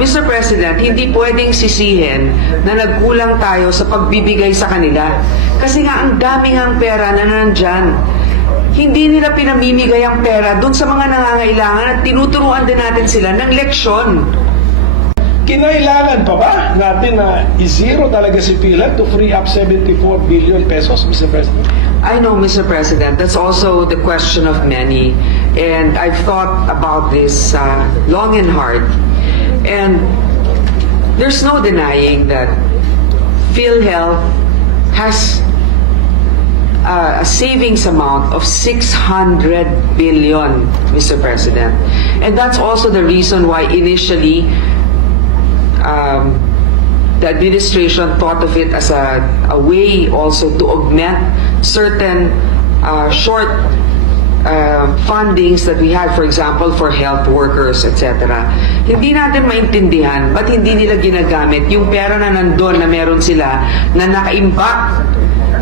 Mr. President, hindi pwedeng sisihin na nagkulang tayo sa pagbibigay sa kanila. Kasi nga ang daming ang pera na nandyan. Hindi nila pinamimigay ang pera doon sa mga nangangailangan at tinuturuan din natin sila ng leksyon. Kinailangan pa ba natin na i-zero talaga si PhilHealth to free up 74 billion pesos, Mr. President? I know, Mr. President, that's also the question of many. And I've thought about this long and hard. And there's no denying that PhilHealth has a savings amount of 600 billion, Mr. President. And that's also the reason why initially the administration thought of it as a way also to augment certain short fundings that we had, for example, for health workers, etc. Hindi natin maintindihan ba't hindi nila ginagamit yung pera na nandun na meron sila na naka-impact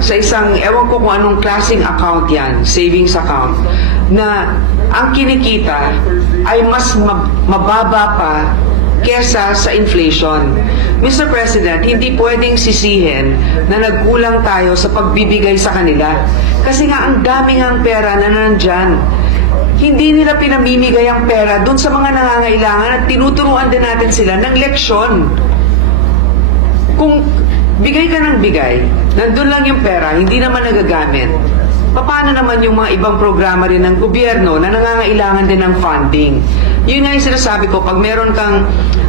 sa isang, ewan ko kung anong klaseng account yan, savings account, na ang kinikita ay mas mababa pa kesa sa inflation. Mr. President, hindi pwedeng sisihin na nagkulang tayo sa pagbibigay sa kanila. Kasi nga ang daming ang pera na nandyan. Hindi nila pinamimigay ang pera doon sa mga nangangailangan at tinuturuan din natin sila ng leksyon. Kung bigay ka ng bigay, nandun lang yung pera, hindi naman nagagamit. Paano naman yung mga ibang programa rin ng gobyerno na nangangailangan din ng funding? Yun nga yung sinasabi ko, pag meron kang,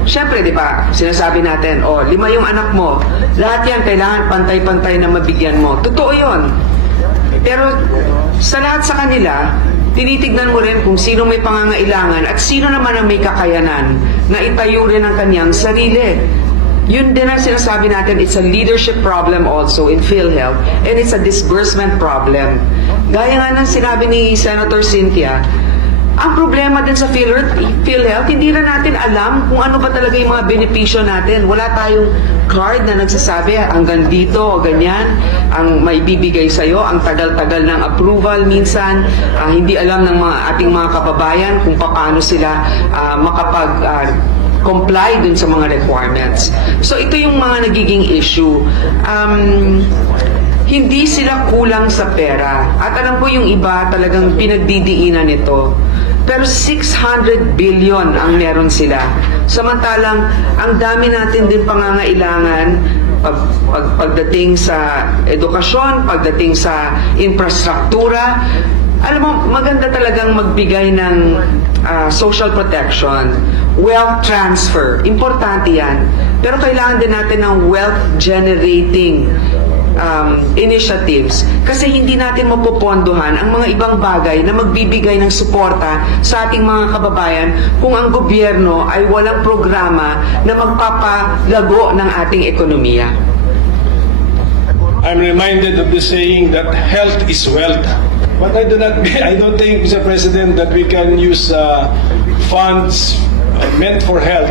syempre di ba, sinasabi natin, 5 yung anak mo, lahat yan kailangan pantay-pantay na mabigyan mo. Totoo yun. Pero sa lahat sa kanila, tinitignan mo rin kung sino may pangangailangan at sino naman ang may kakayanan na itayo rin ang kanyang sarili. Yun din ang sinasabi natin, it's a leadership problem also in PhilHealth and it's a disbursement problem. Gaya nga ng sinabi ni Senator Cynthia, ang problema din sa PhilHealth, hindi na natin alam kung ano ba talaga yung mga benepisyo natin. Wala tayong card na nagsasabi hanggang dito o ganyan ang maibibigay sa'yo, ang tagal-tagal ng approval minsan, hindi alam ng ating mga kababayan kung paano sila comply dun sa mga requirements. So ito yung mga nagiging issue. Hindi sila kulang sa pera. At alam ko yung iba talagang pinagdidiinan nito. Pero 600 billion ang meron sila. Samantalang ang dami natin din pangangailangan pagdating sa edukasyon, pagdating sa infrastruktura. Alam mo, maganda talagang magbigay ng social protection, wealth transfer. Importante yan. Pero kailangan din natin ng wealth generating initiatives. Kasi hindi natin mapopondohan ang mga ibang bagay na magbibigay ng suporta sa ating mga kababayan kung ang gobyerno ay walang programa na magpapalago ng ating ekonomiya. I'm reminded of the saying that health is wealth. But I don't think, Mr. President, that we can use funds meant for health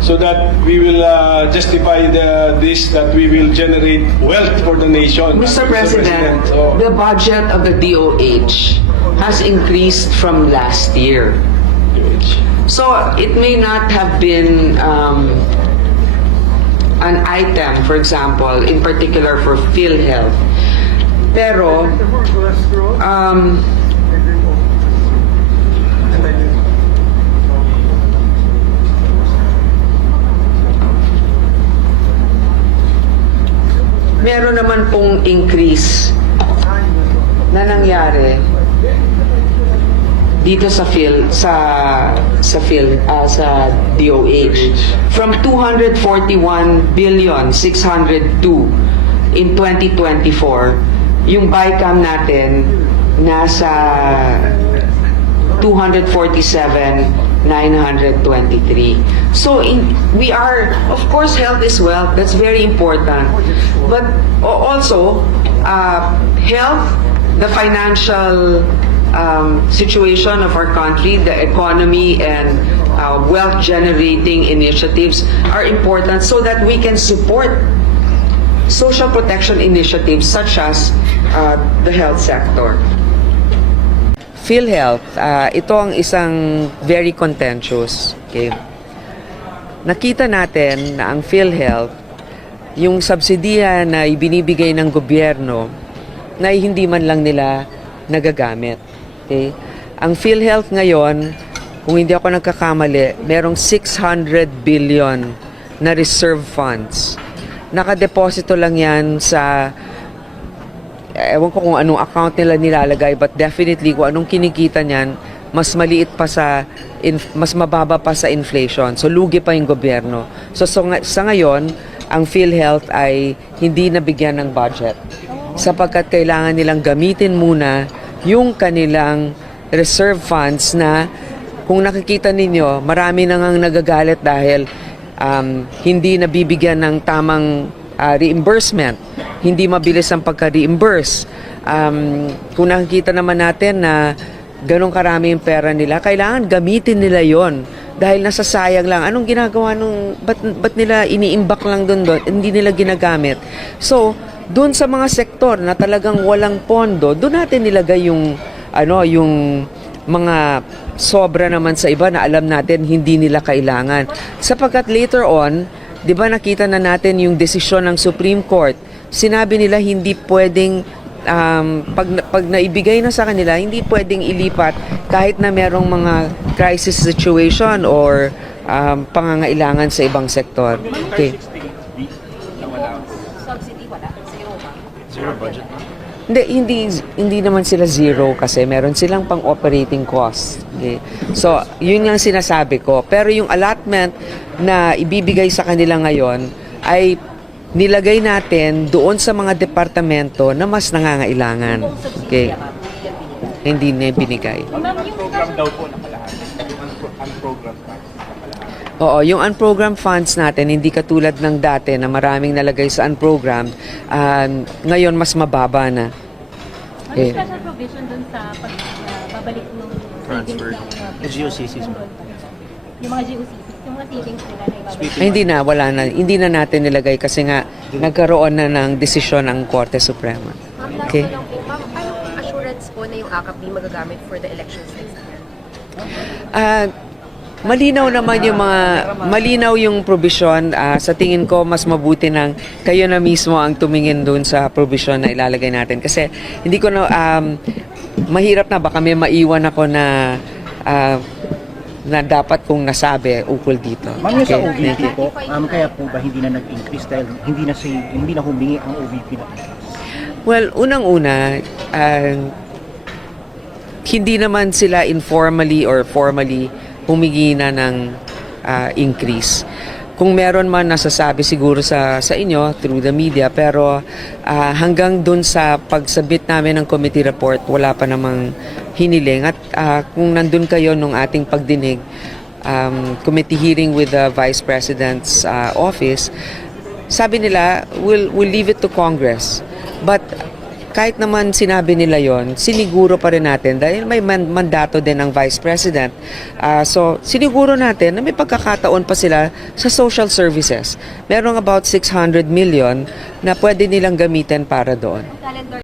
so that we will justify this, that we will generate wealth for the nation. Mr. President, the budget of the DOH has increased from last year. So it may not have been an item, for example, in particular for PhilHealth. Pero, meron naman pong increase na nangyari dito sa DOH from 241 billion 602 in 2024. Yung BICAM natin nasa 247,923. So we are, of course, health is wealth. That's very important. But also, health, the financial situation of our country, the economy, and wealth-generating initiatives are important so that we can support social protection initiatives such as the health sector. PhilHealth, ito ang isang very contentious. Okay? nakita natin na ang PhilHealth, yung subsidiya na ibinibigay ng gobyerno, na hindi man lang nila nagagamit. Okay? Ang PhilHealth ngayon, kung hindi ako nagkakamali, merong 600 billion na reserve funds. Nakadeposito lang yan sa, ewan ko kung anong account nila nilalagay, but definitely kung anong kinikita niyan, mas maliit pa mas mababa pa sa inflation. So, lugi pa yung gobyerno. So sa ngayon, ang PhilHealth ay hindi nabigyan ng budget sapagkat kailangan nilang gamitin muna yung kanilang reserve funds na kung nakikita ninyo, marami nang nagagalit dahil hindi nabibigyan ng tamang reimbursement. Hindi mabilis ang pagka-reimburse. Kung nakikita naman natin na ganong karami yung pera nila, kailangan gamitin nila yon dahil nasasayang lang. Anong ginagawa ba't nila iniimbak lang doon? Hindi nila ginagamit. So, doon sa mga sektor na talagang walang pondo, doon natin nilagay yung mga sobra naman sa iba na alam natin hindi nila kailangan. Sapagkat later on, di ba nakita na natin yung desisyon ng Supreme Court, sinabi nila hindi pwedeng pag naibigay na sa kanila, hindi pwedeng ilipat kahit na merong mga crisis situation or pangangailangan sa ibang sektor. Okay. Subsidy wala? Zero ba? Zero budget. Hindi naman sila zero kasi meron silang pang-operating cost. Okay. So, yun yung sinasabi ko. Pero yung allotment na ibibigay sa kanila ngayon ay nilagay natin doon sa mga departamento na mas nangangailangan. Okay. Hindi na binigay. Program daw po Oo, yung unprogrammed funds natin, hindi katulad ng dati na maraming nalagay sa unprogrammed, ngayon mas mababa na. Ano special provision dun sa pagbabalik ng Transfer. GOCCs mo? Yung mga GOCCs, yung mga savings nila na ibabalik. Ay, hindi na natin nilagay kasi nga nagkaroon na ng desisyon ang Korte Suprema. Ma'am, last Okay. na lang po. Ma'am, anong assurance po na yung AKAP di magagamit for the elections next year? Malinaw naman malinaw yung provision. Sa tingin ko, mas mabuti nang kayo na mismo ang tumingin doon sa provision na ilalagay natin. Kasi hindi ko na, mahirap na, baka may maiwan ako na dapat kong nasabi ukol dito. Ma'am, yung sa Okay, OVP thank you. po, kaya po ba hindi na nag-increase dahil hindi na humingi ang OVP na increase? Well, unang-una, hindi naman sila informally or formally humingi na ng increase. Kung meron man nasasabi siguro sa inyo through the media, pero hanggang dun sa pagsabit namin ng committee report, wala pa namang hiniling. At kung nandun kayo nung ating pagdinig, committee hearing with the Vice President's office, sabi nila, we'll leave it to Congress. But kahit naman sinabi nila yon, siniguro pa rin natin dahil may mandato din ng Vice President. So, siniguro natin na may pagkakataon pa sila sa social services. Merong about 600 million na pwede nilang gamitin para doon. Calendar